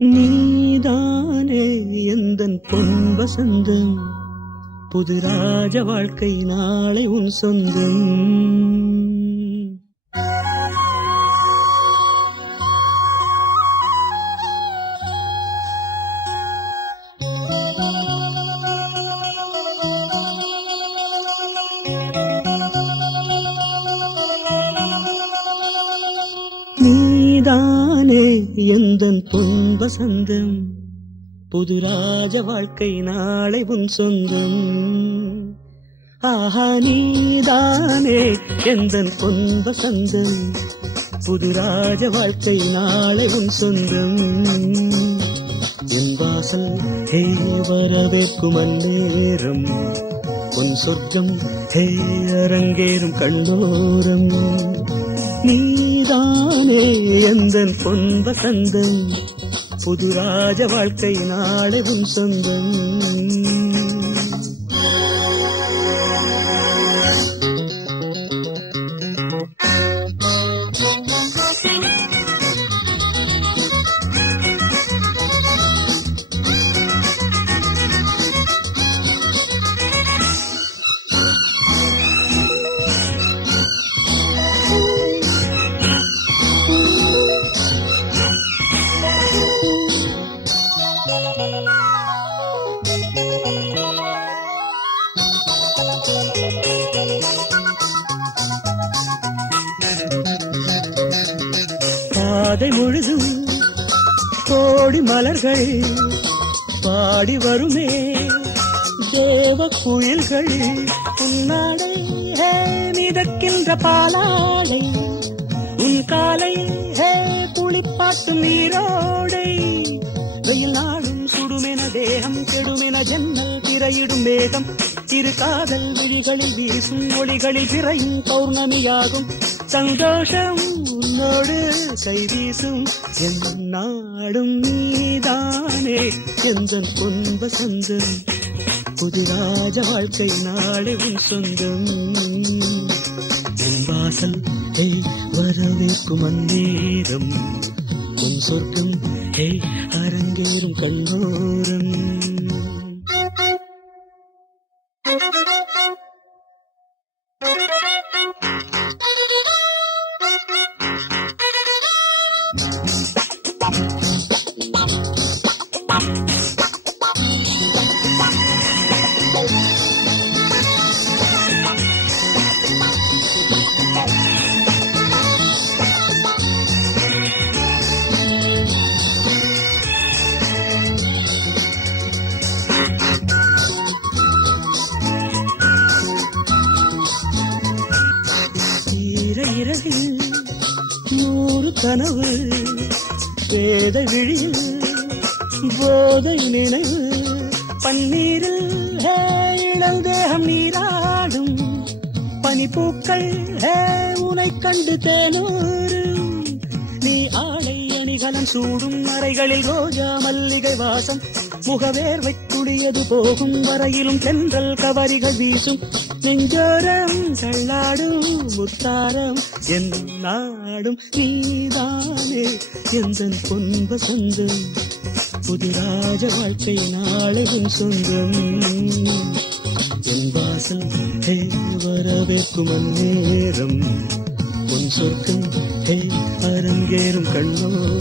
நீதானே எந்தன் பொன் வசந்தம் புது ராஜ வாழ்க்கை நாளை உன் சொந்தம். எந்தன் துன்ப சந்தம் புது ராஜ வாழ்க்கை நாளை உன் சொந்தம். ஆஹா நீதானே எந்தன் பொன் சந்தம் புது ராஜ வாழ்க்கை நாளை உன் சொந்தம். என் வாசல் ஹே வரவேற்கும் அந்நேரம். பொன் சொர்க்கம் ஹே அரங்கேறும் கண்ணோரம் செந்தன் பொன் வசந்தன் புது ராஜ வாழ்க்கை நாளை உன் பாதை முழுதும் கோடி மலர்கள் பாடி வருமே. தேவ குயில்கள் உன்னாடை மிதக்கின்ற பாலாடை. உன் காலை ஹே குளிப்பாட்டும் நீரோடை. வெயில் நாளும் சுடுமென தேகம் கெடுமென ஜன்னல் திரையிடும் வேகம் திரு காதல் விழிகளில் வீசும் ஒளிகளில் திரையும் பௌர்ணமியாகும். சந்தோஷம் உன்னோடு கை வீசும் என் நாடும் நீதானே. எந்த பொன்ப சந்தம் புது ராஜ வாழ்க்கை நாளை உன் சொந்தம். என் வாசல் ஹே வரவேற்கும் அந்நேரம் உன் சொர்க்கம் ஹே அரங்கேறும் கண்ணோரம். இரவில் நூறு கனவு வேத விழியில் போதை நினைவு. பன்னீரில் ஹே இளம் தேகம் நீராடும் பனிப்பூக்கள் ஹே உனை கண்டு தேனூறு. நீ ஆடை அணிகலம் சூடும் அறைகளில் ரோஜா மல்லிகை வாசம். முகவேர்வை துளியது போகும் வரையிலும் தென்றல் கவரிகள் வீசும். நெஞ்சோரம் தள்ளாடும் முத்தாரம் என் நாடும் நீதானே. எந்த பொன்ப சொந்தம்? புது ராஜ வாழ்க்கை நாளை உன் சொந்தம். என் வாசல் ஹே வரவேற்கும் அந்நேரம். உன் சொர்க்கம் ஹே அரங்கேறும் கண்ணோ